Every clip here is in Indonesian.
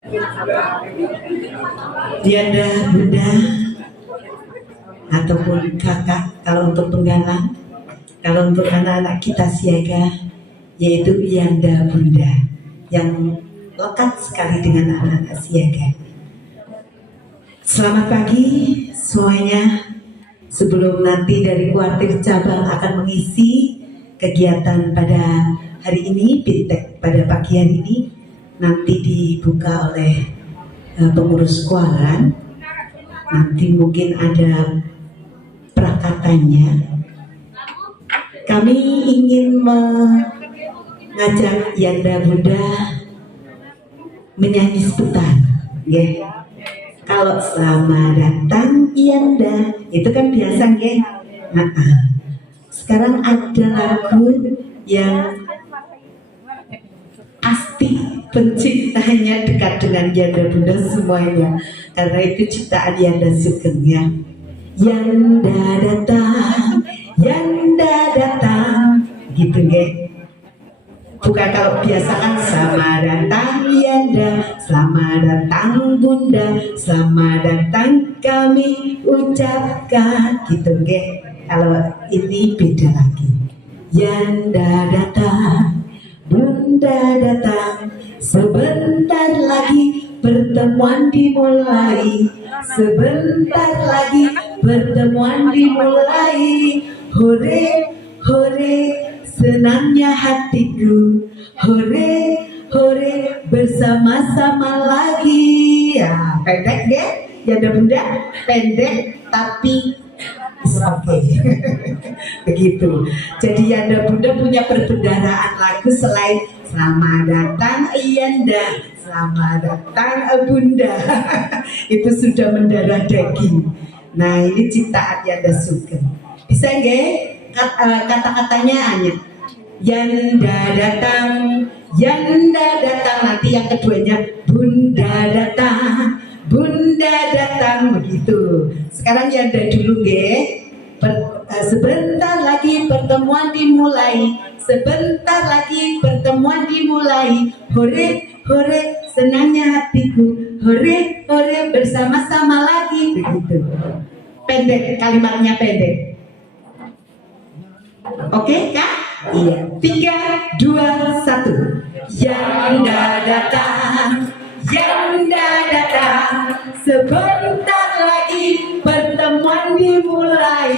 Tiada bunda ataupun kakak kalau untuk penggalang, kalau untuk anak-anak kita siaga, yaitu Yanda Bunda yang lekat sekali dengan anak-anak siaga. Selamat pagi semuanya. Sebelum nanti dari kuartir cabang akan mengisi kegiatan pada hari ini, Bintek pada pagi hari ini nanti dibuka oleh pengurus kuaran. Nanti mungkin ada prakatanya. Kami ingin mengajak Yanda Bunda menyanyi sebentar, ya. Kalau selamat datang Yanda, itu kan biasa, ya. Sekarang ada lagu yang pasti penciptanya dekat dengan Yanda Bunda semuanya, karena itu ciptaan Yanda Sugeng, ya. Yanda datang, gitu, ya. Bukan kalau biasa kan selamat datang Yanda, selamat datang Bunda, selamat datang kami ucapkan, gitu, ya. Kalau ini beda lagi. Yanda datang, Bunda datang, sebentar lagi pertemuan dimulai, sebentar lagi pertemuan dimulai. Hore, hore, senangnya hatiku, hore, hore, bersama-sama lagi. Ya, pendek, ya, Yanda Bunda, pendek tapi oke. Begitu. Jadi Yanda Bunda punya perbendaharaan lagu selain selamat datang Yanda, selamat datang Bunda. Itu sudah mendarah daging. Nah, ini ciptaan Yanda Sugeng. Bisa nggak kata-katanya hanya Yanda datang, Yanda datang. Nanti yang keduanya Bunda datang, Bunda datang, begitu. Sekarang Yanda dulu, nggih. Sebentar lagi pertemuan dimulai, sebentar lagi pertemuan dimulai. Hore, hore, senangnya hatiku, hore, hore, bersama-sama lagi, begitu. Pendek, kalimatnya pendek. Oke, Kak? Iya. 3, 2, 1. Yanda datang, Yanda datang, sebentar lagi pertemuan dimulai,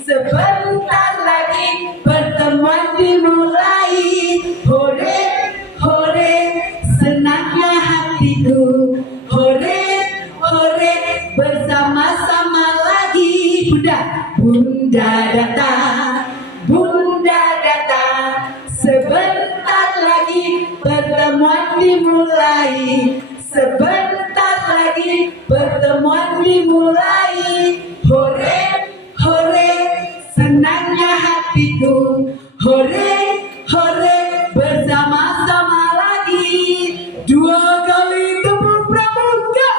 sebentar lagi pertemuan dimulai. Hore, hore, senangnya hatiku, hore, hore, bersama-sama lagi. Bunda, Bunda datang, Bunda datang, sebentar lagi pertemuan dimulai, sebentar lagi pertemuan dimulai. Hore, hore, senangnya hatiku, hore, hore, bersama-sama lagi. 2 kali tepuk pramuka.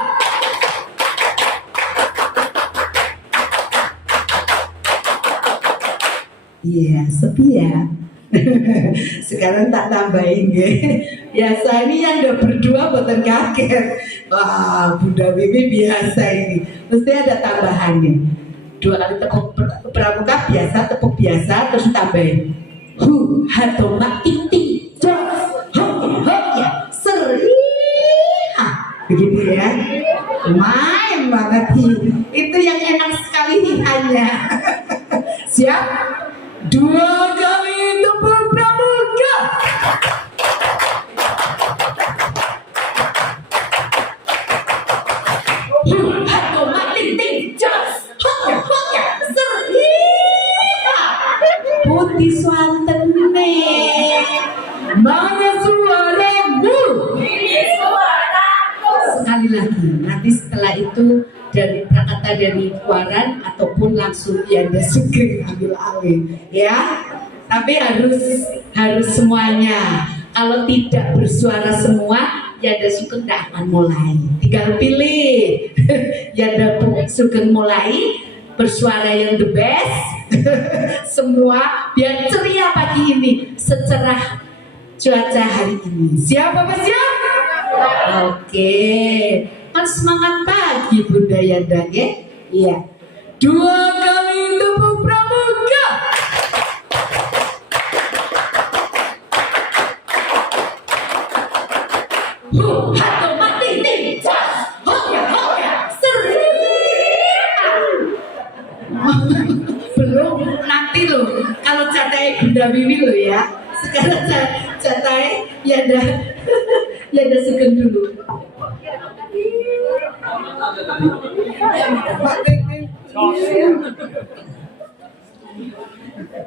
Iya, sepi ya. Sekarang tak tambahin, ya. Biasa ini yang udah berdua buatan kaget. Wah, Bunda Wiwi biasa ini. Mesti ada tambahannya. 2 kali tepuk pramuka biasa, tepuk biasa, terus tambahin. Hu, hatoma, ting, jos, ho, ya, seri. Begitu, ya. Main banget ini. Itu yang enak sekali hanya. Siap? 2 kali tepuk pramuka. Hatoma, ting, jos, ho, ya, seri. Putih swanten mana suaramu? Ini suaraku. Sekali lagi, nanti setelah itu dari prakata dari kuaran ataupun langsung Yanda Sugeng ambil alih, ya. Tapi harus semuanya. Kalau tidak bersuara semua, Yanda Sugeng tidak akan mulai. Tinggal pilih. Yanda Sugeng mulai bersuara yang the best. Semua biar ceria pagi ini, secerah cuaca hari ini. Siap apa siap? Oke, kan semangat pagi Bunda Yanda ya? Iya. 2 kali tepuk pramuka. Hato mati tinggal. Belum nanti loh kalau catai Bunda Wiwi loh ya. Sekarang catai Yanda Yanda Sugeng dulu.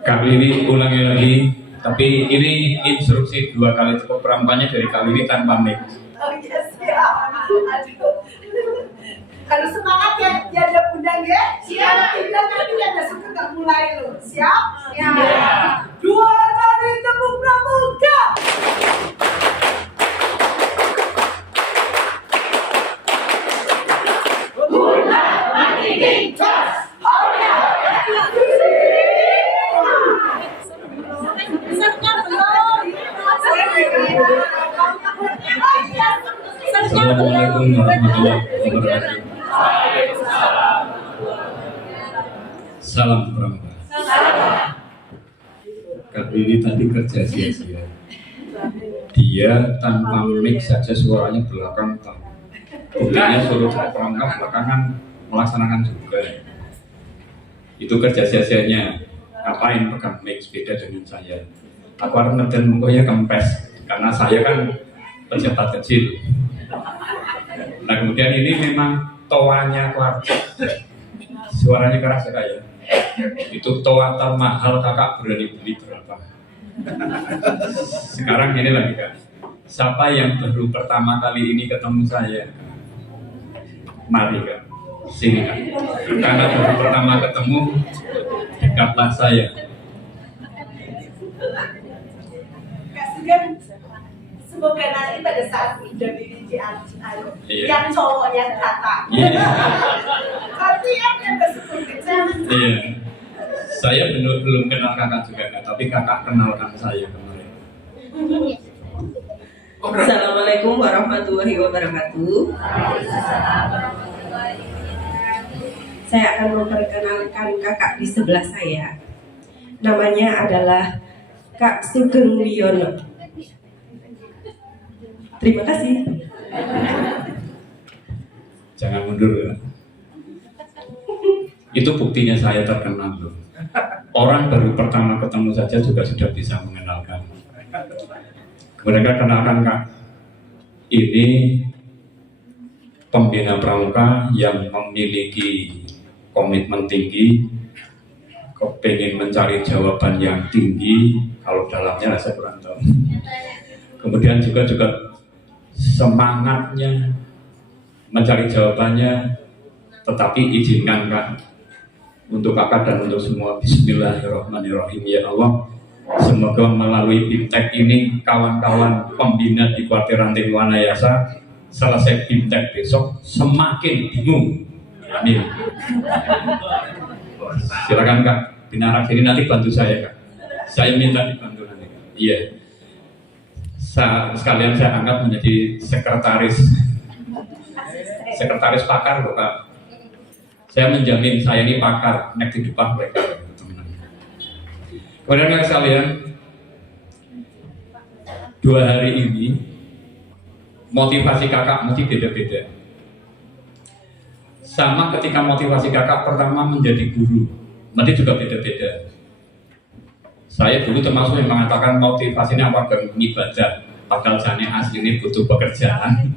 Kak Wiwi ulangi lagi, tapi ini instruksi 2 kali cukup perampanya dari Kak Wiwi tanpa mix. Oh iya siap. Aduh. Harus semangat ya, ya ada Bunda ya. Siap. Kita nanti ada suka tak mulai loh. Siap? Siap. 2 kali tepuk pramuka. Assalamualaikum warahmatullahi wabarakatuh. Salam pramuka. Kak Wiwi tadi kerja sia-sia. Dia tanpa mic saja suaranya belakang tahu. Buktinya suruh pramuka belakangan melaksanakan juga. Itu kerja sia-sianya. Ngapain pegang mic beda dengan saya. Aku harus ngerjain mungkonya kempes karena saya kan pejabat kecil. Nah kemudian ini memang toanya keluarga, suaranya keras sekali ya. Itu toa termahal kakak berani beli berapa? Sekarang ini lagi kan, siapa yang baru pertama kali ini ketemu saya? Mari kan, sini kan. Karena baru pertama ketemu, dekatlah saya. Kasihkan. Semoga nanti pada saat Bunda Wiwi yang cowok yang datang. Tapi yang bersekutu kecil. Iya. Saya belum kenal kakak juga enggak, tapi kakak kenalkan saya kemarin. Assalamualaikum warahmatullahi wabarakatuh. Saya akan memperkenalkan kakak di sebelah saya. Namanya adalah Kak Sugeng Wiono. Terima kasih. Jangan mundur ya. Itu buktinya saya terkenal loh. Orang baru pertama ketemu saja juga sudah bisa mengenalkan. Mereka kenalkan Kak. Ini pembina pramuka yang memiliki komitmen tinggi, kepingin mencari jawaban yang tinggi. Kalau dalamnya saya kurang tahu. Kemudian juga semangatnya mencari jawabannya, tetapi izinkan Kak untuk kakak dan untuk semua. Bismillahirrahmanirrahim. Ya Allah, semoga melalui BIMTEK ini kawan-kawan pembina di Kuartir Ranting Wanayasa selesai BIMTEK besok semakin bingung. Amin. Silakan Kak Binara sini nanti bantu saya Kak. Saya minta dibantu nanti Kak. Iya. Sekalian saya anggap menjadi sekretaris pakar loh Kak. Saya menjamin saya ini pakar nek di depan mereka teman-teman. Kemudian Kak sekalian, 2 hari ini motivasi kakak mesti beda-beda. Sama ketika motivasi kakak pertama menjadi guru, nanti juga beda-beda. Saya dulu termasuk yang mengatakan motivasinya warga ibadah. Padahal saya asli ini butuh pekerjaan.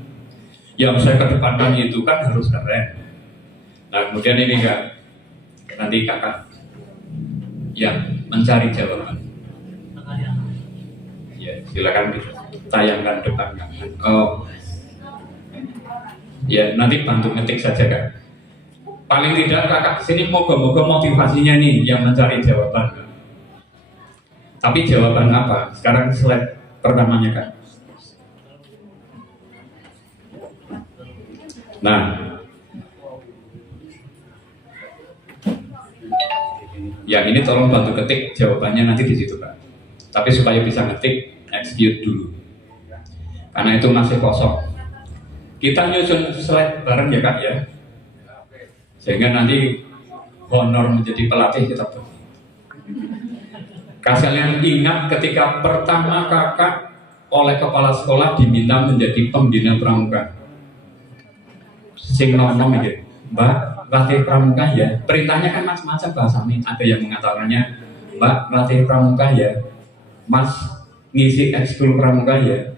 Yang saya kedepankan itu kan harus keren. Nah kemudian ini Kak, nanti kakak yang mencari jawaban. Ya silakan tayangkan depan Kak. Oh, ya nanti bantu ngetik saja Kak. Paling tidak kakak sini moga-moga motivasinya nih yang mencari jawaban Kak. Tapi jawaban apa? Sekarang slide pertamanya Kak. Nah, yang ini tolong bantu ketik jawabannya nanti di situ Kak. Tapi supaya bisa ngetik, execute dulu. Karena itu masih kosong. Kita nyusun slide bareng ya Kak ya. Sehingga nanti honor menjadi pelatih kita tuh. Kalian ingat ketika pertama kakak oleh kepala sekolah diminta menjadi pembina pramuka. Sing nom-nom ya, Mbak, latih pramuka ya. Perintahnya kan macam-macam bahasa Min. Ada yang mengatakannya, Mbak, latih pramuka ya. Mas, ngisi ekskul pramuka ya.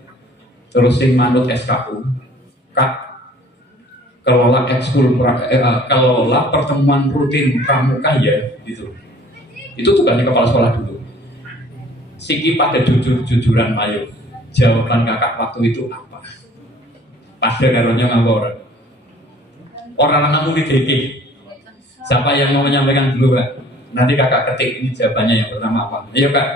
Terus sing manut SKU. Kak, kelola ekskul kelola pertemuan rutin pramuka ya, gitu. Itu tugasnya kepala sekolah dulu. Siki pada jujur-jujuran mayo. Jawaban kakak waktu itu apa? Pada karunya ngawur. Orang kamu di DK. Siapa yang mau menyampaikan dulu Kak? Nanti kakak ketik ini jawabannya yang pertama apa? Ayo Kak.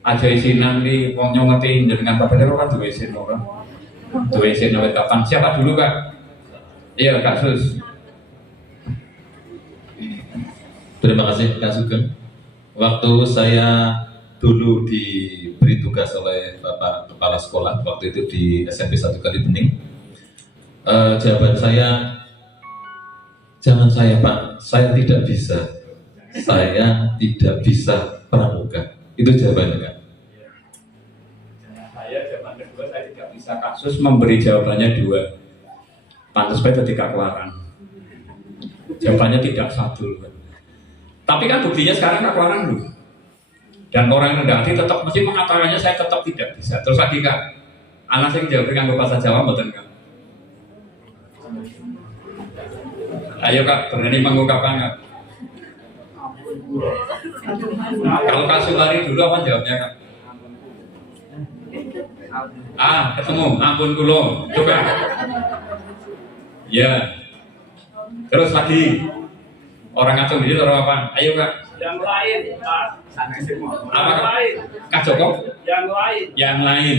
Aja isinan di wong ngerti dengan Bapak Dewa kan dua isin orang. Dua isin awet kapan? Siapa dulu Kak? Iya Kak Sus. Terima kasih Kak Sugeng. Waktu saya dulu diberi tugas oleh Bapak Kepala Sekolah, waktu itu di SMP 1 Kalibening, jawaban saya, jangan saya Pak, saya tidak bisa pramuka. Itu jawabannya Kak. Saya jawaban kedua, saya tidak bisa. Kasus memberi jawabannya dua. Pantas baik ketika keluaran. Jawabannya tidak satu. Tapi kan buktinya sekarang keluaran dulu. Dan orang yang rendah hati tetap mesti mengatakannya saya tetap tidak bisa. Terus lagi Kak, anak saya jawab dengan bahasa Jawa betul Kak. Ayo Kak, berani mengungkapkan Kak. Kalau Kak Sulari dulu apa jawabnya Kak? Ketemu, ampun kulo, coba. Ya. Terus lagi, orang ngacung diri atau apa? Ayo Kak. Yang lain, Pak. Apa Kak? Kak Joko? Yang lain. Yang lain.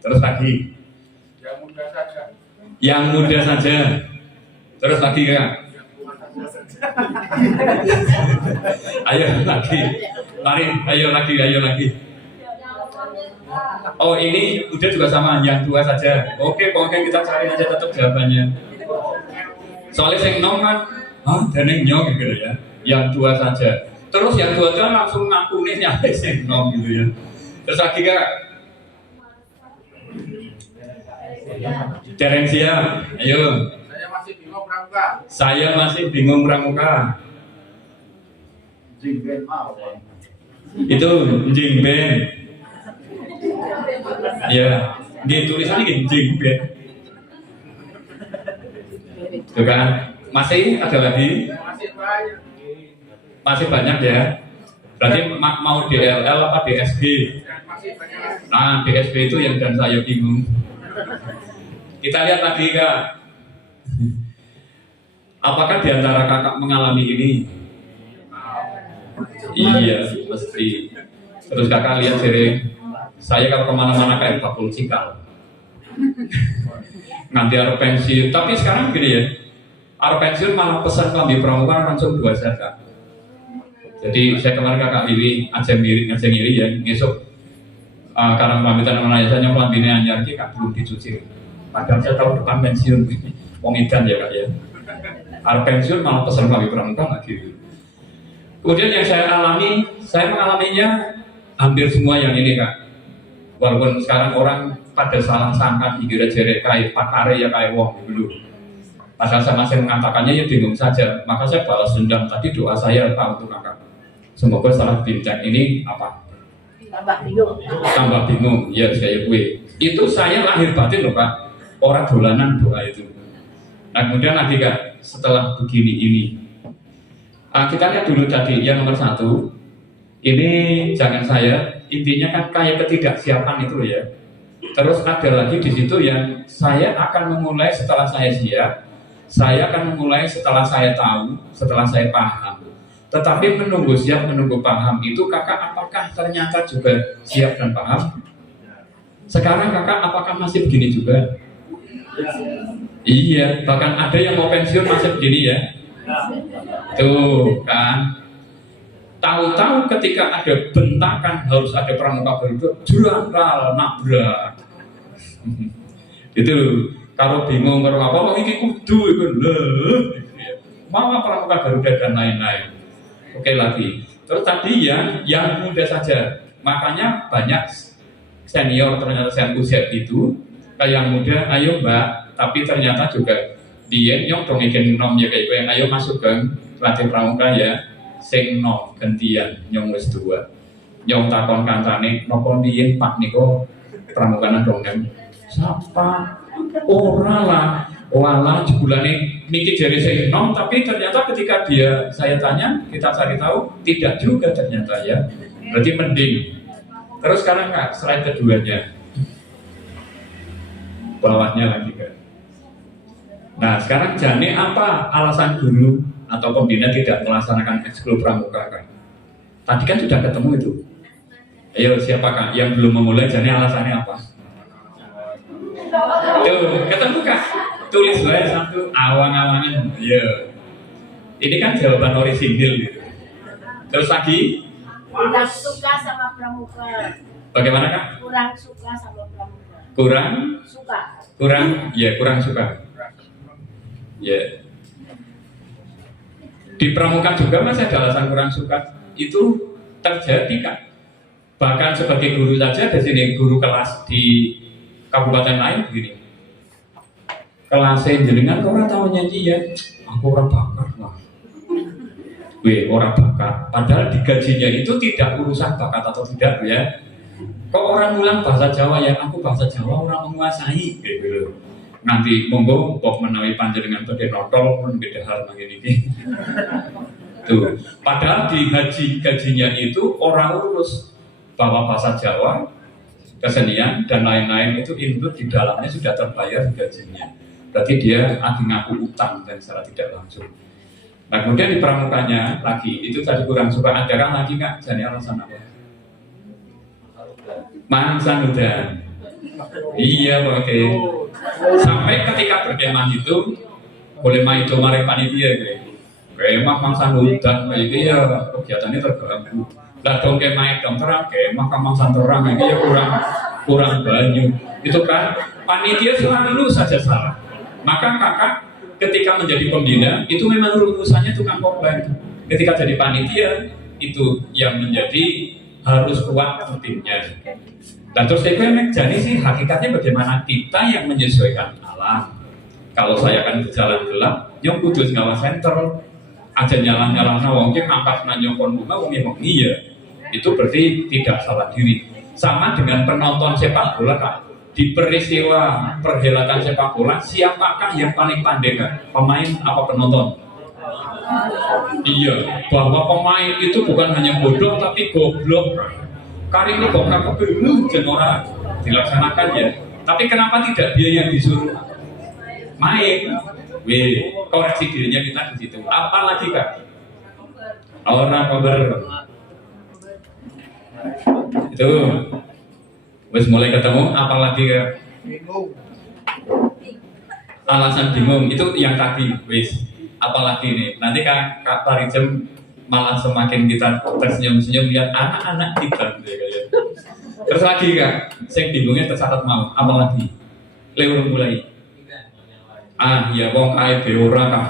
Terus lagi. Yang muda saja. Yang muda saja. Terus lagi Kak. Ayo lagi. Mari, ayo lagi. Oh ini udah juga sama, yang dua saja. Oke, pokoknya kita cari aja tetap jawabannya. Soalnya sing nom kan, dan yang nyok gitu ya. Yang dua saja. Terus yang dua itu langsung ngaku nih nyampe sing nom gitu ya. Terus lagi Kak. Dereng siap, ayo. Saya masih bingung pramuka. Jingben apa? Itu jingben. Ya, di tulisannya gini jingben. Tuh kan, masih ada lagi? Masih banyak ya. Berarti mau DLL apa DSB? Nah, DSB itu yang dan saya bingung. Kita lihat lagi Kak. Apakah diantara kakak mengalami ini? Iya, mesti. Terus kakak lihat sering. Saya kalau kemana-mana kayak bakul cikal. Nanti harus pensiun. Tapi sekarang gini ya, harus pensiun malah pesan kelambi pramuka langsung 2 set Kak. Jadi saya kemarin kakak Wiwi aja ngiri ya, besok karena pamitan sama ayah saya kelambine anyar ki Kak belum dicuci. Padahal saya tahun depan pensiun. Wong edan ya Kak ya. Harus pensiun malah pesan kelambi pramuka lagi. Kemudian yang saya mengalaminya hampir semua yang ini Kak. Walaupun sekarang orang pada salah sangka dikira jerek kayak pakare ya kayak wong dulu. Padahal saya masih mengatakannya ya bingung saja. Maka saya balas dendam tadi doa saya Pak untuk kakak. Semoga setelah bincang ini apa? Tambah bingung. Ya saya gue. Itu saya lahir batin loh Pak. Orang dolanan doa itu. Nah kemudian lagi Kak, setelah begini ini. Kita lihat dulu tadi yang nomor 1. Ini jangan saya, intinya kan kayak ketidaksiapan itu ya. Terus ada lagi di situ yang saya akan memulai setelah saya siap, saya akan memulai setelah saya tahu, setelah saya paham. Tetapi menunggu siap, menunggu paham itu kakak apakah ternyata juga siap dan paham? Sekarang kakak apakah masih begini juga? Iya, bahkan ada yang mau pensiun masih begini ya. Tuh kan. Tahu-tahu ketika ada bentakan harus ada pramuka baru, jurangkal nabrak. Itu kalau bingung karo apa kok iki kudu iku lho. Mau pramuka Garuda dan lain-lain. Oke lagi. Terus tadi yang muda saja. Makanya banyak senior ternyata saya usia itu kayak yang muda, ayo mbak, tapi ternyata juga dia nyong dong ikan nom ya kayak yang ayo masuk ke latih pramuka ya, sing nom gantian nyong wis dua, nyong takon kancane nopo diin pak niko pramuka dong kan, siapa ora lah, walah jebulane niki jari sing nom, tapi ternyata ketika saya tanya, kita cari tahu tidak juga ternyata ya, berarti mending. Terus sekarang kak, slide keduanya. Bawahnya lagi kan. Nah sekarang jane apa alasan guru atau pembina tidak melaksanakan ekskul pramuka kan? Tadi kan sudah ketemu itu. Ayo siapa kak yang belum memulai jane alasannya apa? Tuh ketemu kak? Tulis saya satu awang-awangin. Iya. Ini kan jawaban orisinil gitu. Terus lagi? Kurang suka sama pramuka. Bagaimana kak? Kurang suka sama pramuka. Kurang suka. Ya. Di pramuka juga masih ada alasan kurang suka. Itu terjadi kan. Bahkan sebagai guru saja di sini guru kelas di kabupaten lain begini. Kelasnya jenengan kok ora tau nyanyi ya. Aku ora bakat lah. Orang bakat. Padahal di gajinya itu tidak urusan bakat atau tidak ya. Kok orang ngulang bahasa Jawa ya, aku bahasa Jawa orang menguasai gitu. Nanti monggo kok menawi panjenengan badhe notol pun beda hal begini. Tuh. Padahal di gajinya itu orang urus bawa bahasa Jawa, kesenian dan lain-lain itu input di dalamnya sudah terbayar di gajinya. Berarti dia lagi ngaku utang dan secara tidak langsung. Nah kemudian di pramukanya lagi, itu tadi kurang suka, ada kan lagi kak, jadi alasan apa? Mangsa udah. Iya oke. Sampai ketika berkemah itu, boleh main itu mari panitia kemah mangsa udah, ini ya kegiatannya terganggu. Lah dong kemah dong terang, kemah mangsa terang, ini ya kurang banyak. Itu kan panitia selalu saja salah. Maka kakak ketika menjadi pembina itu memang rumusannya tukang komplain. Ketika jadi panitia itu yang menjadi harus kuat timnya. Dan terus jadi sih hakikatnya bagaimana kita yang menyesuaikan alam. Kalau saya akan berjalan gelap, yang kudus ngawa center aja nyala-nyala wongnya ngangkat nanyokon bunga wongnya iya. Itu berarti tidak salah diri. Sama dengan penonton sepak bola kak. Di peristiwa perhelatan sepak bola, siapakah yang paling pandai kan? Pemain apa penonton? Iya, bahwa pemain itu bukan hanya bodoh tapi goblok. Kali ini kok kenapa jenora dilaksanakan ya? Tapi kenapa tidak dia yang disuruh main? Koreksi dirinya kita di situ. Apa lagi kak? Orang kabar itu. Wes mulai ketemu, apalagi ya? Alasan bingung itu yang tadi, wes. Apalagi nih, nanti Kak Parijem malah semakin kita tersenyum-senyum lihat anak-anak kita gitu ya. Terus lagi Kak, saya bingungnya tercatat mau, apalagi? Lewat mulai. Ya wong kae ora Kak.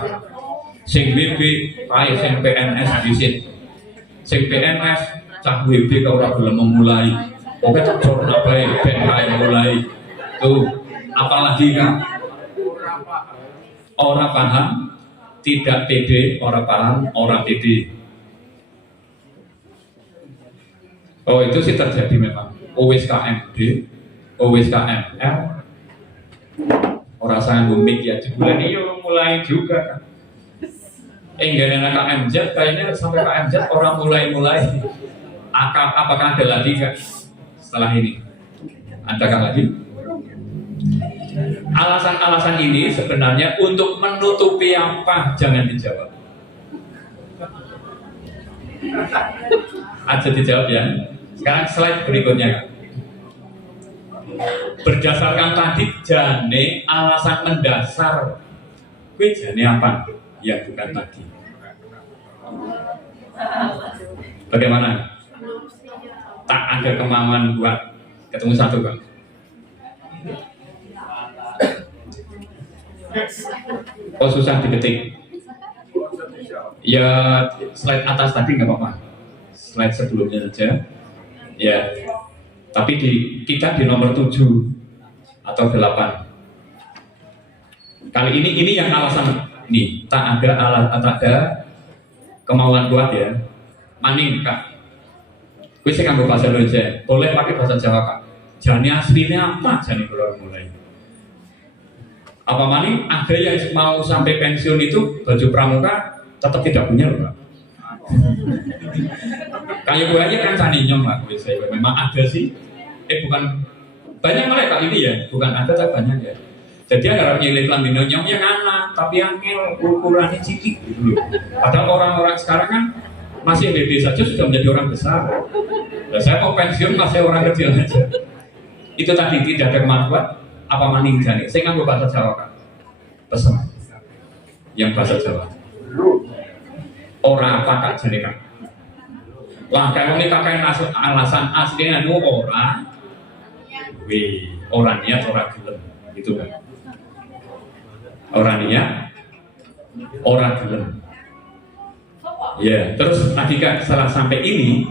Sing WB kae sing PNS disit. Sing PNS cah WB kok ora gelem memulai. Oke, cocok apa ya? Ben mulai tuh, apalagi kan? Orang paham, tidak pede, orang paham, orang pede. Oh itu sih terjadi memang. OSKMD, OSKML, orang sangat bumik ya. Bulan ini mulai juga kan. Enggak ada KMZ, kayaknya sampai KMZ orang mulai. Apakah ada lagi kan? Setelah ini adakah lagi? Alasan-alasan ini sebenarnya untuk menutupi apa? Jangan dijawab. Aja dijawab ya. Sekarang slide berikutnya. Berdasarkan tadi jane alasan mendasar. Kuwi jane apa? Ya bukan tadi. Bagaimana? Tak ada kemauan buat ketemu satu kan? Oh susah diketik. Ya slide atas tadi nggak apa-apa. Slide sebelumnya saja. Ya. Tapi kita di nomor 7 atau 8. Kali ini yang alasan ini tak ada kemauan kuat ya. Maning kak. Gue sih nganggo bahasa Indonesia. Boleh pakai bahasa Jawa kak. Jani aslinya apa? Jani keluar mulai. Apa maning ada yang mau sampai pensiun itu baju pramuka tetap tidak punya loh kak. Kayak gue aja kan cani nyong lah. Memang ada sih. Bukan banyak malah kak ini ya. Bukan ada tapi banyak ya. Jadi agar nyilih lambino nyong yang anak, tapi yang ukurannya cilik gitu loh. Padahal orang-orang sekarang kan masih BB saja sudah menjadi orang besar. Nah, saya mau pensiun masih orang kecil aja. Itu tadi tidak ada kemampuan apa maning jani. Saya nganggo bahasa Jawa kan. Pesan yang bahasa Jawa. Ora apa kak jani kan. Lah kalau ini pakai alasan aslinya nu ora. Wih, orang niat orang gelem gitu kan. Orang niat orang gelem. Ya, terus tadi kan setelah sampai ini,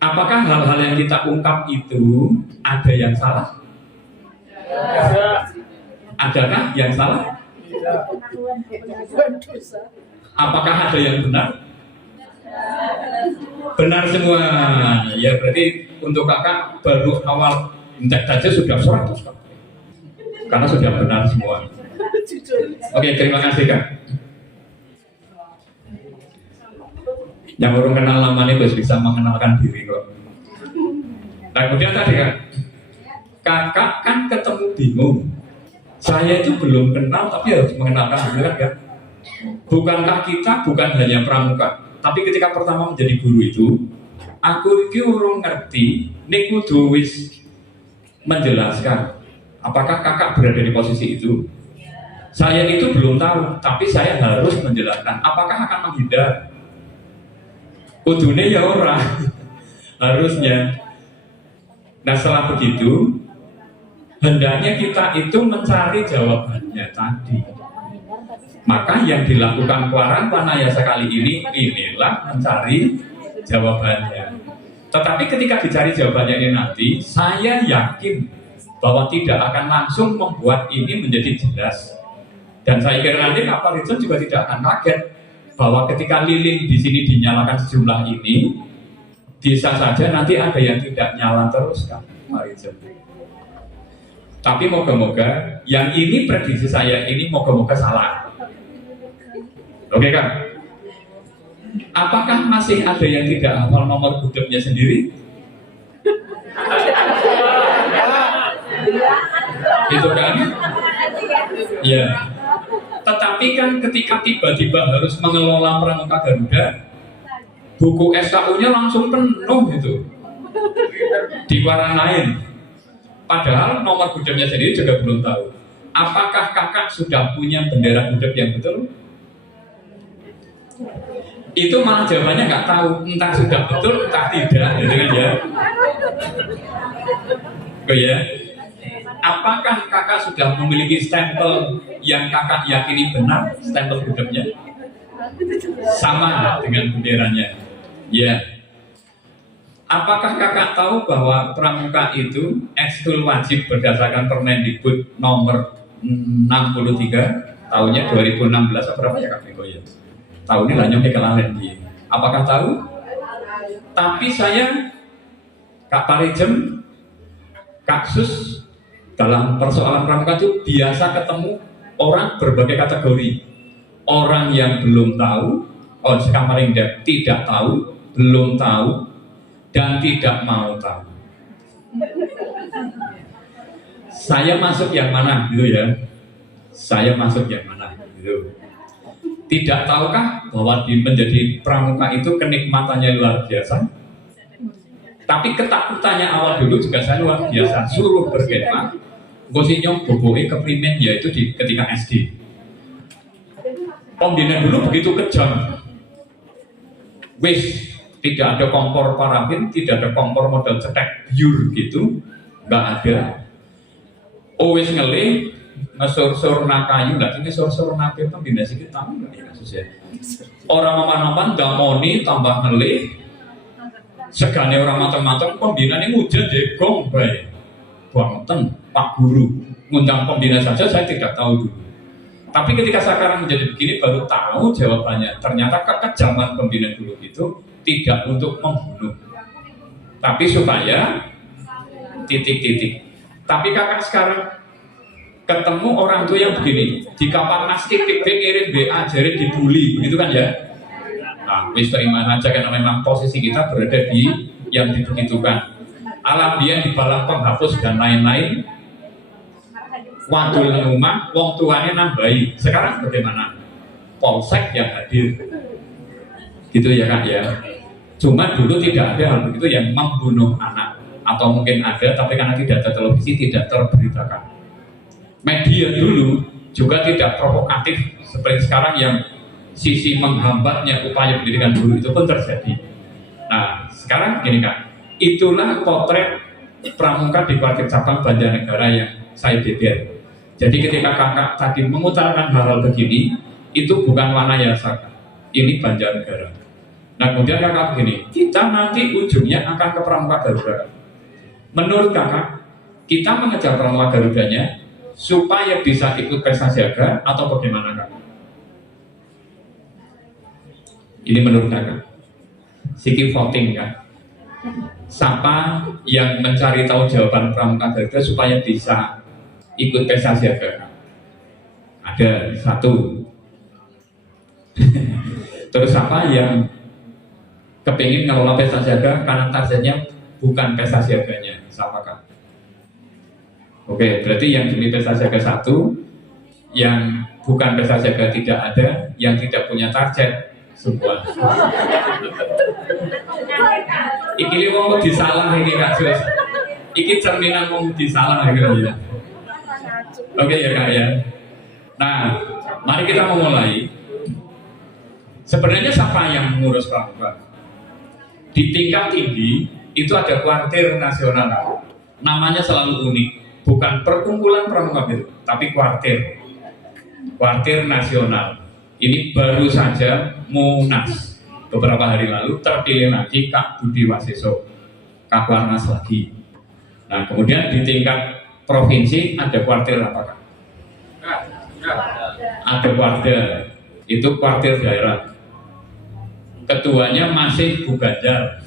apakah hal-hal yang kita ungkap itu ada yang salah? Adakah yang salah? Apakah ada yang benar? Benar semua. Ya berarti untuk kakak baru awal intek saja sudah 100 karena sudah benar semua. Oke, terima kasih kak. Yang baru kenal lama ini bisa mengenalkan diri kok. Nah kemudian tadi kan, kakak kan ketemu bingung. Saya itu belum kenal tapi harus mengenalkan diri kan? Bukankah kita bukan hanya pramuka, tapi ketika pertama menjadi guru itu, aku iki urung ngerti, niku kudu wis menjelaskan. Apakah kakak berada di posisi itu? Saya itu belum tahu, tapi saya harus menjelaskan. Apakah akan menghindar? Kudune ya ora, harusnya. Nah setelah begitu, hendaknya kita itu mencari jawabannya tadi. Maka yang dilakukan Kuarang Wanayasa kali ini inilah mencari jawabannya. Tetapi ketika dicari jawabannya ini nanti, saya yakin bahwa tidak akan langsung membuat ini menjadi jelas. Dan saya kira nanti Pak Rizal juga tidak akan kaget bahwa ketika lilin di sini dinyalakan sejumlah ini, bisa saja nanti ada yang tidak nyala terus kan, Pak Rizal. Tapi moga-moga yang ini prediksi saya ini moga-moga salah. Oke kan? Apakah masih ada yang tidak hafal nomor gudegnya sendiri? Gitu kan? Ya. Tetapi kan ketika tiba-tiba harus mengelola Pramuka Garuda, buku SKU-nya langsung penuh gitu. Diwarnain. Padahal nomor gudegnya sendiri juga belum tahu. Apakah kakak sudah punya bendera gudeg yang betul? Itu malah jawabannya nggak tahu, entah sudah betul, entah tidak, gitu kan ya. Oh ya. Apakah kakak sudah memiliki stempel yang kakak yakini benar, stempel gudegnya? Sama dengan benderanya. Ya. Apakah kakak tahu bahwa pramuka itu ekskul wajib berdasarkan Permendikbud nomor 63 tahunnya 2016 atau berapa ya Kak Beko ya? Tahun ini hanya kelalen di. Apakah tahu? Tapi saya Kak Parijem, Kak Sus dalam persoalan pramuka itu biasa ketemu orang berbagai kategori. Orang yang belum tahu, sekarang paling tidak tahu, belum tahu, dan tidak mau tahu. Saya masuk yang mana gitu ya? Saya masuk yang mana gitu. Tidak tahukah bahwa menjadi pramuka itu kenikmatannya luar biasa? Tapi ketakutannya awal dulu juga saya luar biasa. Suruh berkhidmat, gosinyong boboe keprimen yaitu ketika SD. Pembina dulu begitu kejam. Wis tidak ada kompor parafin, tidak ada kompor model cetek biur gitu, nggak ada. Wis ngelih ngesur-sur nakayu, lah ini sur-sur nape pembina sikit tahu nggak ya kasusnya? Orang aman-aman damoni tambah ngelih, segane orang matang-matang pembina ini hujan jegong baik, buangten Pak Guru ngundang pembina saja saya tidak tahu dulu. Tapi ketika sekarang menjadi begini baru tahu jawabannya. Ternyata kekejaman pembina dulu itu tidak untuk membunuh, tapi supaya titik-titik. Tapi kakak sekarang ketemu orang tua yang begini, di kapan mas titik ngirim BA jadi dibully, begitu kan ya? Nah, wis terima aja karena memang posisi kita berada di yang dibegitukan. Alam dia di balang penghapus dan lain-lain. Wadul rumah, wong tuanya nambahi. Sekarang bagaimana? Polsek yang hadir, gitu ya kak ya. Cuma dulu tidak ada hal begitu yang membunuh anak, atau mungkin ada, tapi karena tidak ada televisi tidak terberitakan. Media dulu juga tidak provokatif seperti sekarang yang sisi menghambatnya upaya pendidikan dulu itu pun terjadi. Nah sekarang gini kak, itulah potret pramuka di Kuartir Cabang Banjarnegara yang saya beber. Jadi ketika kakak tadi mengutarakan hal-hal begini, itu bukan Wanayasa, ini Banjarnegara. Nah kemudian kakak begini, kita nanti ujungnya akan ke Pramuka Garuda. Menurut kakak, kita mengejar Pramuka Garudanya supaya bisa ikut pesta siaga atau bagaimana kak? Ini menurut kakak. Siki voting kan? Siapa yang mencari tahu jawaban Pramuka Garuda supaya bisa ikut pesta siaga? Ada satu. Terus siapa yang kepingin ngelola pesta siaga karena targetnya bukan pesta siaganya? Siapa kak? Oke, berarti yang demi pesta siaga satu, yang bukan pesta siaga tidak ada, yang tidak punya target semua. Iki wong disalah ini kak Sus. Iki cerminan wong disalah gitu ya. Oke ya kak ya. Nah, mari kita memulai. Sebenarnya siapa yang mengurus pramuka? Di tingkat tinggi itu ada kuartir nasional. Namanya selalu unik. Bukan perkumpulan pramuka gitu, tapi kuartir nasional. Ini baru saja Munas beberapa hari lalu terpilih lagi Kak Budi Waseso, Kak Warnas lagi. Nah kemudian di tingkat provinsi ada kuartir apa Kak? Ada kuartir, itu kuartir daerah. Ketuanya masih Bu Ganjar.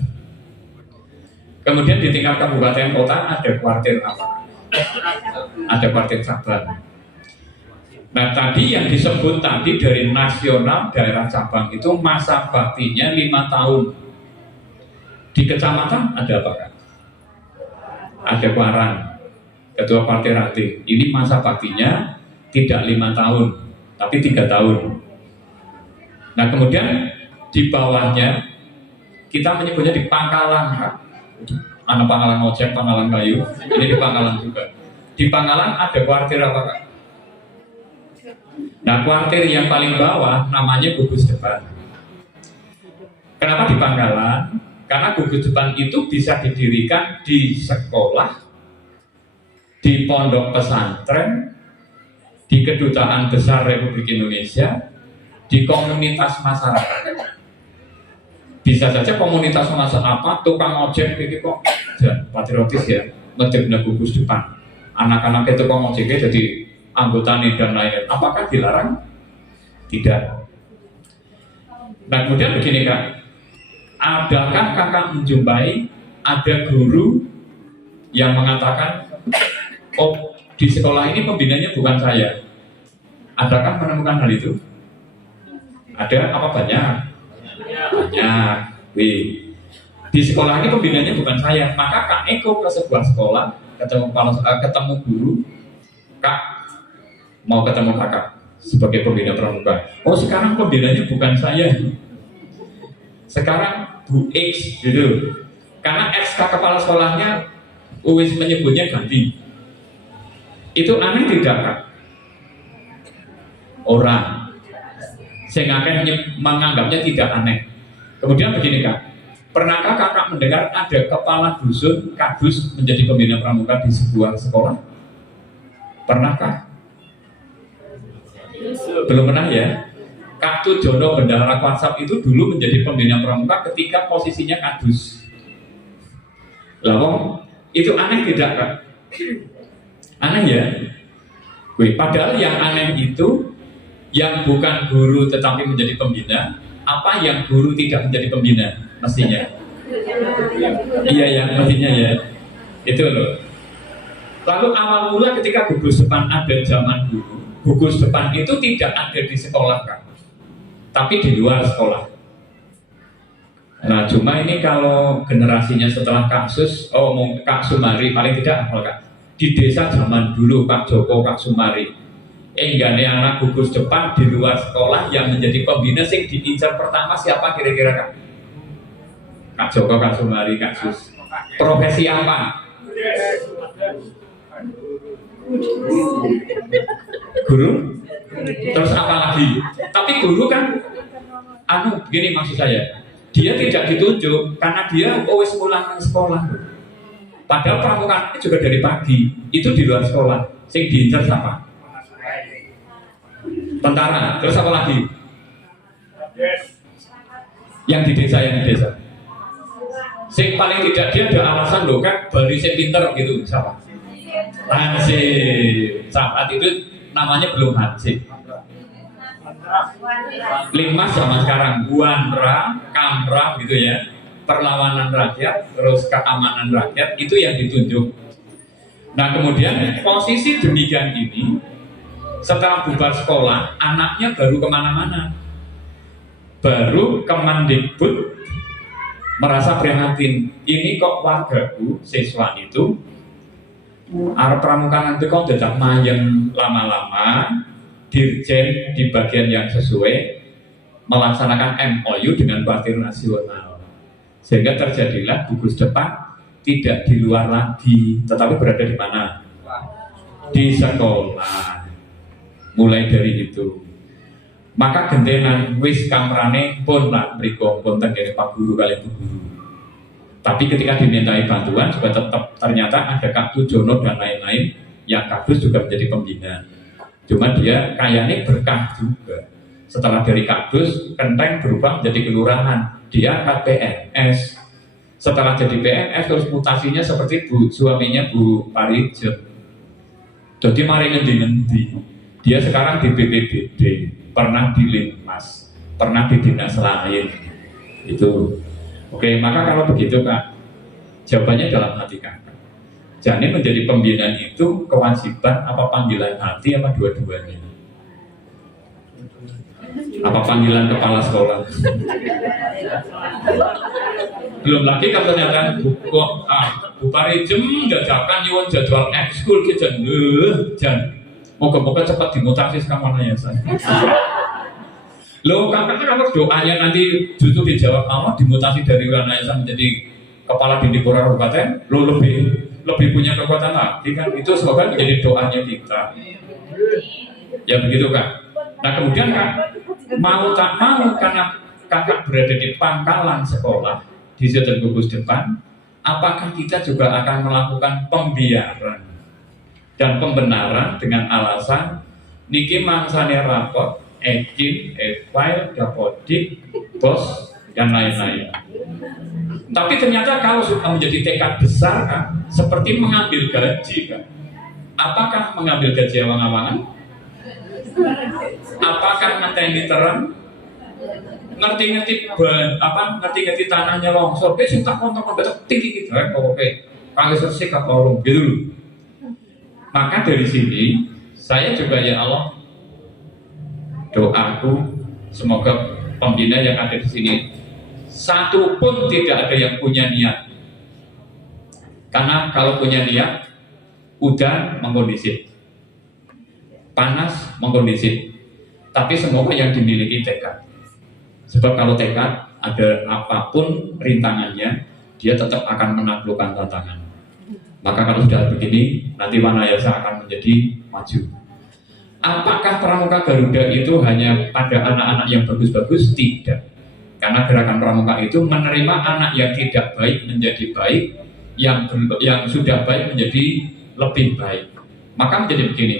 Kemudian di tingkat kabupaten kota ada kuartir apa? Ada kuartir cabang. Nah tadi yang disebut tadi dari nasional daerah cabang itu masa baktinya 5 tahun. Di kecamatan ada apa kan? Ada Kuarang, ketua partai ranting. Ini masa baktinya tidak 5 tahun, tapi 3 tahun. Nah kemudian di bawahnya kita menyebutnya di Pangkalan kan? Anak Pangkalan ojek, Pangkalan kayu, ini di Pangkalan juga. Di Pangkalan ada kuartir apa kak? Nah kuartir yang paling bawah namanya gugus depan. Kenapa di Pangkalan? Karena gugus depan itu bisa didirikan di sekolah, di pondok pesantren, di kedutaan besar Republik Indonesia, di komunitas masyarakat. Bisa saja komunitas masa apa, tukang ojek gitu kok patriotis ya, ngejebna gugus depan. Anak-anak itu tukang ojeknya jadi anggota nih dan lain-lain. Apakah dilarang? Tidak. Nah kemudian begini kak, adakah kakak menjumpai ada guru yang mengatakan, oh di sekolah ini pembinanya bukan saya? Adakah menemukan hal itu? Ada apa banyak? Banyak. Wih. Di sekolah ini pembinanya bukan saya, maka Kak Eko ke sebuah sekolah ketemu guru, Kak mau ketemu kakak sebagai pembina pramuka. Oh sekarang pembinanya bukan saya, sekarang Bu X gitu. Karena SK kepala sekolahnya UIS menyebutnya ganti. Itu aneh tidak Kak? Orang sehingga menganggapnya tidak aneh. Kemudian begini Kak, pernahkah kakak mendengar ada kepala dusun, kadus menjadi pembina pramuka di sebuah sekolah? Pernahkah? Belum pernah ya? Kak Tujono Bendahara Kwansap itu dulu menjadi pembina pramuka ketika posisinya kadus. Lah itu aneh tidak Kak? Aneh ya? Wih, padahal yang aneh itu yang bukan guru tetapi menjadi pembina, apa yang guru tidak menjadi pembina mestinya? Iya ya, mestinya ya. Itu loh. Lalu awal mula ketika gugus depan ada zaman dulu, gugus depan itu tidak ada di sekolah Kak, tapi di luar sekolah. Nah cuma ini kalau generasinya setelah kasus, Kak Sumari paling tidak hafal Kak. Di desa zaman dulu Pak Joko, Kak Sumari, enggane anak gugus depan di luar sekolah yang menjadi pembina sing diincar pertama siapa kira-kira Kak? Kak Joko, Kak Sumari, Kak Sus. Profesi apa? Guru? Terus apa lagi? Tapi guru kan, begini maksud saya, dia tidak ditunjuk karena dia wis pulang sekolah. Padahal pramuka juga dari pagi, itu di luar sekolah. Sing diincar siapa? Tentara. Terus apa lagi? Yang di desa, Sing paling tidak dia ada alasan loh kan, barisnya pinter gitu, siapa? Hansip. Saat itu namanya belum Hansip. Limas zaman sekarang, Buanra, Kamra gitu ya. Perlawanan rakyat, terus keamanan rakyat, itu yang ditunjuk. Nah kemudian posisi demikian ini, setelah bubar sekolah, anaknya baru kemana-mana. Baru Kemendikbud merasa prihatin, ini kok wargaku, siswa itu, arep pramuka nanti kok dadak mayeng lama-lama, dirjen di bagian yang sesuai, melaksanakan MOU dengan Partai Nasional. Sehingga terjadilah gugus depan tidak di luar lagi, tetapi berada di mana? Di sekolah. Mulai dari itu, maka gentenan wis kamrane pun lah mriko pun tenggene Pak Guru kali Bu Guru. Tapi ketika dimintai bantuan juga tetap ternyata ada Kak Tujono dan lain-lain yang kadus juga menjadi pembina. Cuma dia kayaknya berkah juga. Setelah dari kadus, Kenteng berubah menjadi kelurahan. Dia KPNS. Setelah jadi PNS terus mutasinya seperti suaminya Bu Parijem. Jadi mari ngendi-ngendi. Dia sekarang di BPBD, pernah di Linmas, pernah di dinas lain. Itu. Oke, maka kalau begitu Kak, jawabannya dalam hati Kakak. Jadi menjadi pembina itu kewajiban apa panggilan hati apa dua-duanya? Apa panggilan kepala sekolah? Belum lagi kalau ternyata Bu Parijem jajakan nyuwun jadwal ekskul ke jan. Moga-moga cepat dimutasi sekarang yayasan. Loh, kakak kalau doanya nanti justru dijawab Allah dimutasi dari yayasan menjadi kepala Dindipura Kabupaten, lo lebih punya kekuatan lagi kan? Itu semoga menjadi doanya kita. Ya begitu Kak. Nah kemudian Kak, mau tak mau karena kakak berada di pangkalan sekolah di situ gugus depan, apakah kita juga akan melakukan pembiaran dan pembenaran dengan alasan niki mangsane rapot, ekin, file, dapodik, bos dan lain-lain. Tapi ternyata kalau sudah menjadi tekad besar kan, seperti mengambil gaji kan. Apakah mengambil gaji awang-awangan? Apakah ngenteni terang? Ngerti-ngerti ngerti-ngerti tanahnya longsor. Sing tak kontok tinggi gitu kan oke. Kalau sesik apa orang gitu loh. Maka dari sini saya juga ya Allah doaku semoga pembina yang ada di sini satu pun tidak ada yang punya niat. Karena kalau punya niat udan mengkondisi, panas mengkondisi. Tapi semoga yang dimiliki tekad. Sebab kalau tekad ada apapun rintangannya, dia tetap akan menaklukkan tantangan. Maka kalau sudah begini, nanti Wanayasa akan menjadi maju. Apakah Pramuka Garuda itu hanya pada anak-anak yang bagus-bagus? Tidak. Karena gerakan Pramuka itu menerima anak yang tidak baik menjadi baik, yang sudah baik menjadi lebih baik. Maka menjadi begini.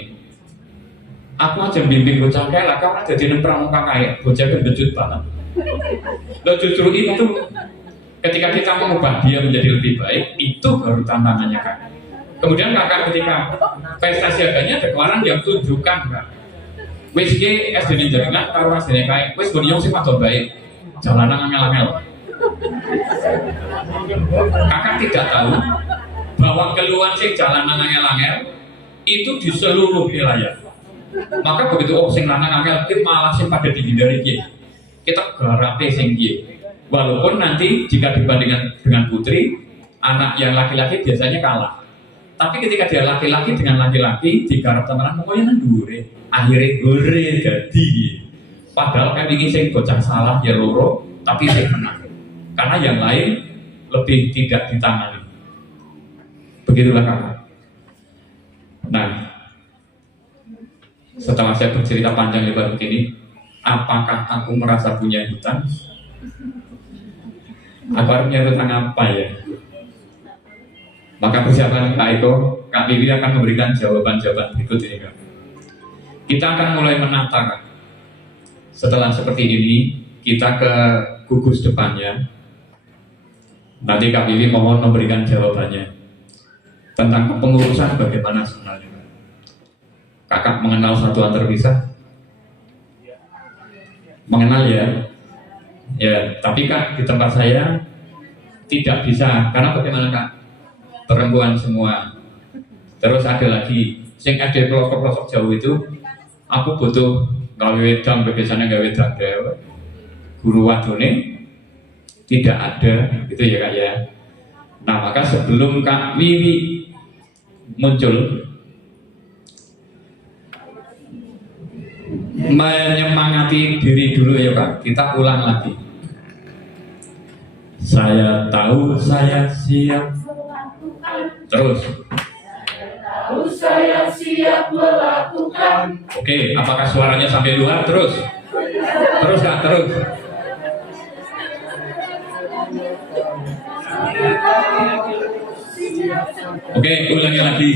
Aku aja bimbing bocah kayak lah, kau aja jadi pramuka kayak bocah gendecut banget. Loh justru itu, ketika kita mengubah dia menjadi lebih baik, itu baru tantangannya kan. Kemudian kakak ketika pesta siaganya ada orang yang tunjukkan kan. Wis ki SD jaringan karo asline kae, wis bonyong sing padha baik. Jalanan angel-angel. Kakak tidak tahu bahwa keluhan sing jalanan angel-angel itu di seluruh wilayah. Maka begitu sing lanang angel ki malah sing pada dihindari ki. Kita garape sing ki. Walaupun nanti jika dibandingkan dengan putri, anak yang laki-laki biasanya kalah. Tapi ketika dia laki-laki dengan laki-laki digarap temenan pokoknya nendure, akhirnya gore jadi. Padahal kan ini sing bocah salah ya loro, tapi sing menang. Karena yang lain lebih tidak ditangani. Begitulah kakak. Nah, setelah saya bercerita panjang lebar begini, apakah aku merasa punya hutang? Aku harus punya hutang apa ya? Maka persiapan Kak Eko, Kak Vivi akan memberikan jawaban-jawaban berikut ini Kak. Kita akan mulai menata Kak. Setelah seperti ini, kita ke gugus depannya. Nanti Kak Vivi mohon memberikan jawabannya tentang kepengurusan bagaimana sebenarnya. Kakak mengenal satuan terpisah? Mengenal ya? Ya, tapi Kak di tempat saya tidak bisa. Karena bagaimana Kak? Perempuan semua. Terus ada lagi sing ada pelosok-pelosok jauh itu aku butuh gawe wedang, biasanya gawe wedang dewe. Guru wadone tidak ada gitu ya Kak ya. Nah maka sebelum Kak Wiwi muncul menyemangati diri dulu ya Kak, kita ulang lagi. Saya tahu saya siap. Terus. Saya siap melakukan. Oke, apakah suaranya sampai luar? Terus. Terus Kak, terus. Oke, ulangi lagi.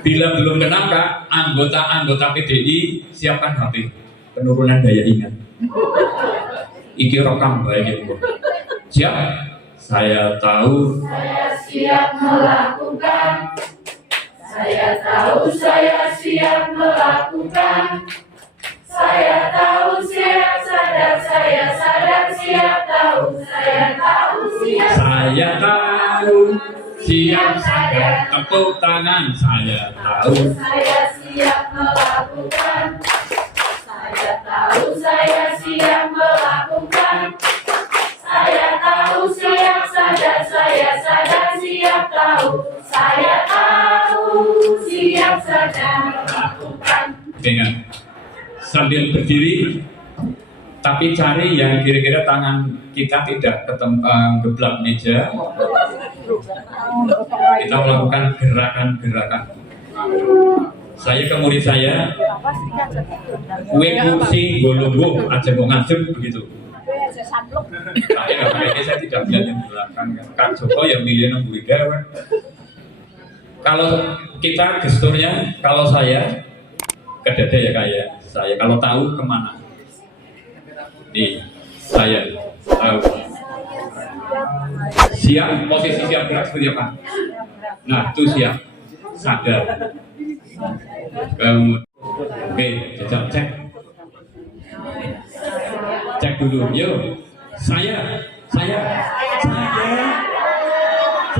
Bila belum kenal Kak, anggota PDI siapkan HP. Penurunan daya ingat. Iki rekam baik Bu. Siap? Saya tahu. Saya siap melakukan. Saya tahu saya siap melakukan. Saya tahu siap sadar, saya sadar siap tahu. Saya tahu siap. Saya tahu siap sadar. Tepuk tangan. Saya tahu. Saya siap melakukan. Saya tahu saya siap melakukan. Saya tahu siap sadar, saya sadar siap tahu. Saya tahu siap sadar melakukan. Dengan sambil berdiri, tapi cari yang kira-kira tangan kita tidak geblak meja. Kita melakukan gerakan-gerakan. Saya ke murid saya, kue kursi golonggo aja mau ngadep begitu. Tapi ini saya tidak bilang yang belakang. Kak Joko yang milih nunggu dewan. Kalau kita gesturnya, kalau saya ke dada ya Kak ya. Saya kalau tahu kemana. Nih, saya tahu. Siap, posisi siap gerak seperti apa? Nah, itu siap. Sadar. Oke, jajak cek. Cek dulu, yuk. Saya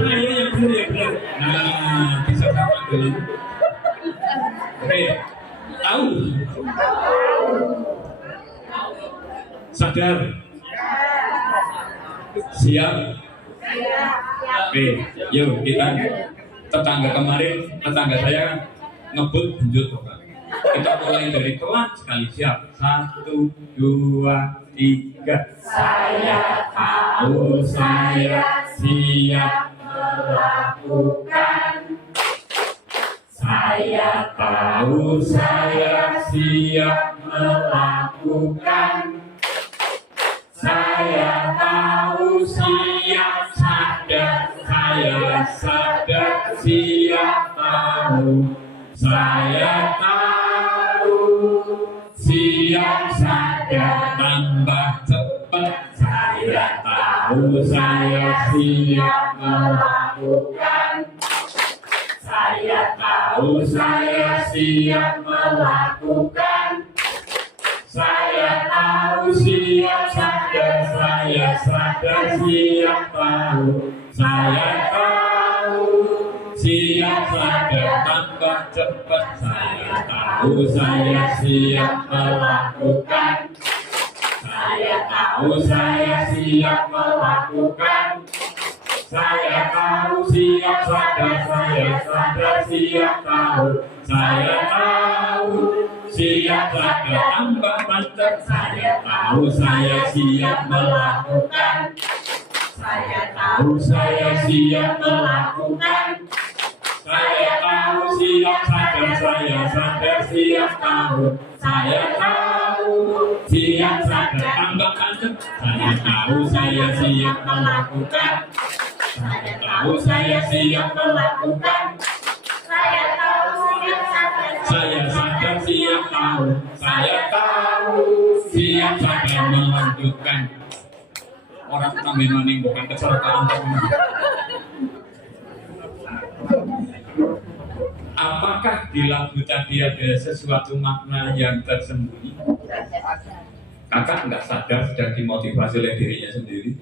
yang benar. Nah, bisa sama dulu. Oke, tahu. Sadar. Siap. Oke, yuk kita tetangga kemarin, tetangga saya ngebut benjut Pak. Kita mulai dari pelan sekali. Siap. 1, 2, 3. Saya tahu saya siap melakukan. Saya tahu saya siap melakukan. Saya tahu siap sadar. Saya sadar siap tahu. Saya tahu tahu saya siap melakukan. Saya tahu saya siap melakukan. Saya tahu siap sadar, saya sadar siap tahu. Saya tahu siap sadar tambah cepat. Saya tahu saya siap melakukan. Saya tahu saya siap melakukan. Saya tahu siap sadar, saya sadar siap tahu. Saya tahu siap sadar tambah mantap. Saya tahu saya siap melakukan. Saya tahu saya siap melakukan. Saya tahu siap sadar, saya sadar siap tahu. Saya tahu siap sadar tambah mantap. Saya tahu saya siap melakukan. Saya tahu saya siap melakukan. Saya tahu siap sadar. Saya sadar siap tahu. Saya tahu siap sadar melanjutkan. Orang tambah maning bukan kecelakaan. Apakah di lagu tadi ada sesuatu makna yang tersembunyi? Kakak nggak sadar sedang dimotivasi oleh dirinya sendiri.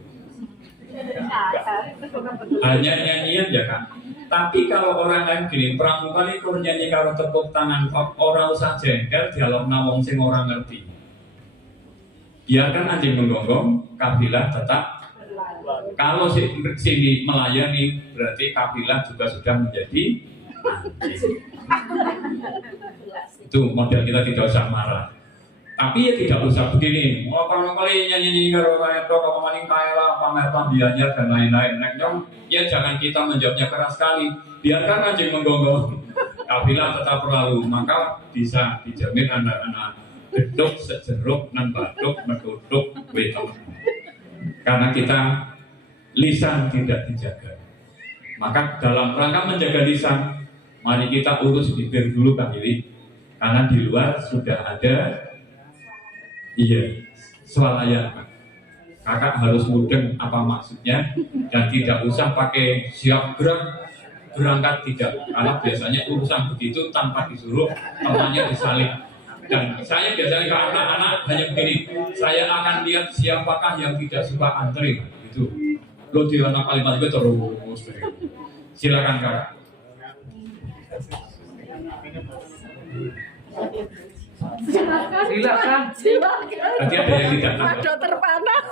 Hanya nyanyian ya kan. Tapi kalau orang lain gini, pramuka ini kalau nyanyi kalau tepuk tangan orang usah jengkel, dialog nawong sing orang ngerti. Biarkan anjing menggonggong, kafilah tetap. Kalau sini melayani, berarti kafilah juga sudah menjadi anjing. Itu model kita tidak usah marah. Tapi ya tidak usah begini. Mau kali nyanyi karo kayak to, kalau maling kaila, pamer pambiannya dan lain-lain. Ya jangan kita menjawabnya keras sekali. Biarkan anjing menggonggong. Kafilah tetap berlalu, maka bisa dijamin anak-anak geduk sejeruk nan batuk metuduk wetok. Karena kita lisan tidak dijaga. Maka dalam rangka menjaga lisan, mari kita urus bibir dulu Kak Willy. Karena di luar sudah ada swalayan. Kakak harus mudeng apa maksudnya dan tidak usah pakai siap gerak berangkat tidak. Karena biasanya urusan begitu tanpa disuruh temannya disalib. Dan saya biasanya ke anak-anak hanya begini, saya akan lihat siapakah yang tidak suka antri gitu. Lo di anak kalimat itu terus. Silakan Kak. Silakan. Nanti ada yang tidak tahu. Dokter panah.